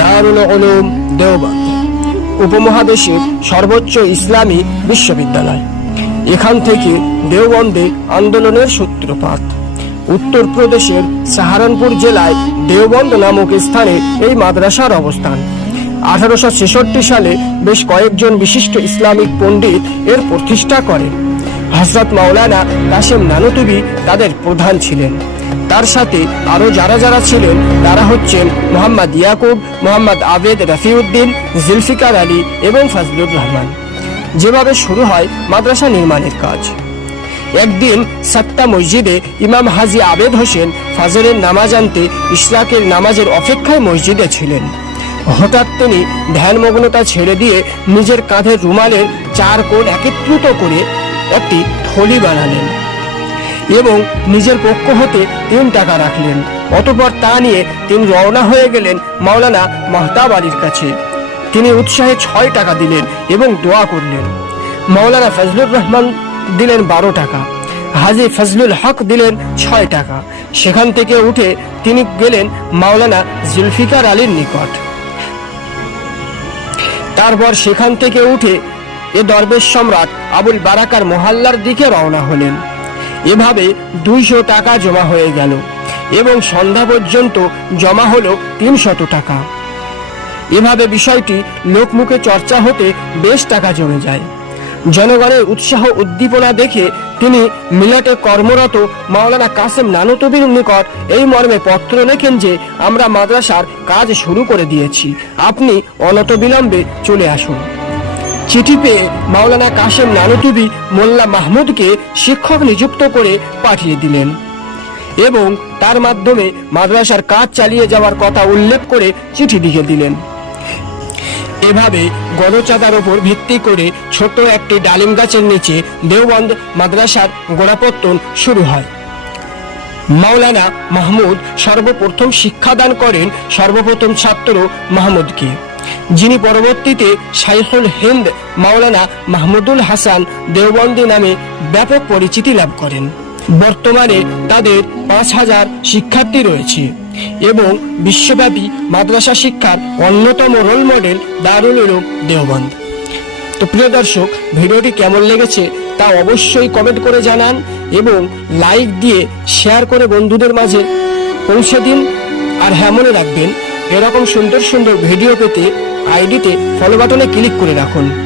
দারুল উলুম দেওবন্দ, উপমহাদেশের সর্বোচ্চ ইসলামী বিশ্ববিদ্যালয়। এখান থেকে দেওবন্দে আন্দোলনের সূত্রপাত। উত্তরপ্রদেশের সাহারানপুর জেলায় দেওবন্দ নামক স্থানে এই মাদ্রাসার অবস্থান। আঠারোশো ছেষট্টি সালে বেশ কয়েকজন বিশিষ্ট ইসলামিক পণ্ডিত এর প্রতিষ্ঠা করেন। হজরত মাওলানা কাশেম নানুতুবি তাদের প্রধান ছিলেন। তার সাথে আরও যারা যারা ছিলেন, তারা হচ্ছেন মোহাম্মদ ইয়াকুব, মোহাম্মদ আবেদ রফিউদ্দিন, জুলফিকার আলী এবং ফজলুর রহমান। যেভাবে শুরু হয় মাদ্রাসা নির্মাণের কাজ। একদিন সাত্তা মসজিদে ইমাম হাজি আবেদ হোসেন ফাজরের নামাজ আনতে ইশরাকের নামাজের অপেক্ষায় মসজিদে ছিলেন। হঠাৎ তিনি ধ্যানমগ্নতা ছেড়ে দিয়ে নিজের কাঁধের রুমালের চার কোণ একত্রিত করে একটি থলি বানালেন। এবং নিজের পক্ষ হতে তিন টাকা রাখলেন। অতপর তা নিয়ে তিনি রওনা হয়ে গেলেন মাওলানা মাহতাব আলীর কাছে। তিনি উৎসাহে ছয় টাকা দিলেন এবং দোয়া করলেন। মাওলানা ফজলুর রহমান দিলেন বারো টাকা। হাজি ফজলুল হক দিলেন ছয় টাকা। সেখান থেকে উঠে তিনি গেলেন মাওলানা জুলফিকার আলীর নিকট। তারপর সেখান থেকে উঠে এ দরবেশ সম্রাট আবুল বারাকার মহল্লার দিকে রওনা হলেন। এভাবে দুইশো টাকা জমা হয়ে গেল এবং সন্ধ্যা পর্যন্ত জমা হলো তিনশত টাকা। এভাবে বিষয়টি লোকমুখে চর্চা হতে বেশ টাকা জমে যায়। জনগণের উৎসাহ উদ্দীপনা দেখে তিনি মিলাটে কর্মরত মাওলানা কাসেম নানুতবির নিকট এই মর্মে পত্র লেখেন যে, আমরা মাদ্রাসার কাজ শুরু করে দিয়েছি। আপনি অনত বিলম্বে চলে আসুন। চিঠি পেয়ে মাওলানা কাশেম নানুতুবি মোল্লা মাহমুদকে শিক্ষক নিযুক্ত করে পাঠিয়ে দিলেন। এবং তার মাধ্যমে মাদ্রাসার কাজ চালিয়ে যাওয়ার কথা উল্লেখ করে চিঠি লিখে দিলেন। এভাবে গণচাঁদার ওপর ভিত্তি করে ছোট একটি ডালিম গাছের নিচে দেওবন্দ মাদ্রাসার গোড়াপত্তন শুরু হয়। মাওলানা মাহমুদ সর্বপ্রথম শিক্ষাদান করেন সর্বপ্রথম ছাত্র মাহমুদকে। যিনি পরবর্তীতে শাইখুল হিন্দ, মাওলানা মাহমুদুল হাসান দেওবন্দি নামে ব্যাপক পরিচিতি লাভ করেন। বর্তমানে তাদের পাঁচ হাজার শিক্ষার্থী রয়েছে এবং বিশ্বব্যাপী মাদ্রাসা শিক্ষার অন্যতম রোল মডেল দারুল উলুম দেওবন্দ। তো প্রিয় দর্শক, ভিডিওটি কেমন লেগেছে তা অবশ্যই কমেন্ট করে জানান এবং লাইক দিয়ে শেয়ার করে বন্ধুদের মাঝে পৌঁছে দিন। আর হ্যাঁ মনে রাখবেন, এরকম সুন্দর সুন্দর ভিডিও পেতে আইডিতে ফলো বাটনে ক্লিক করে রাখুন।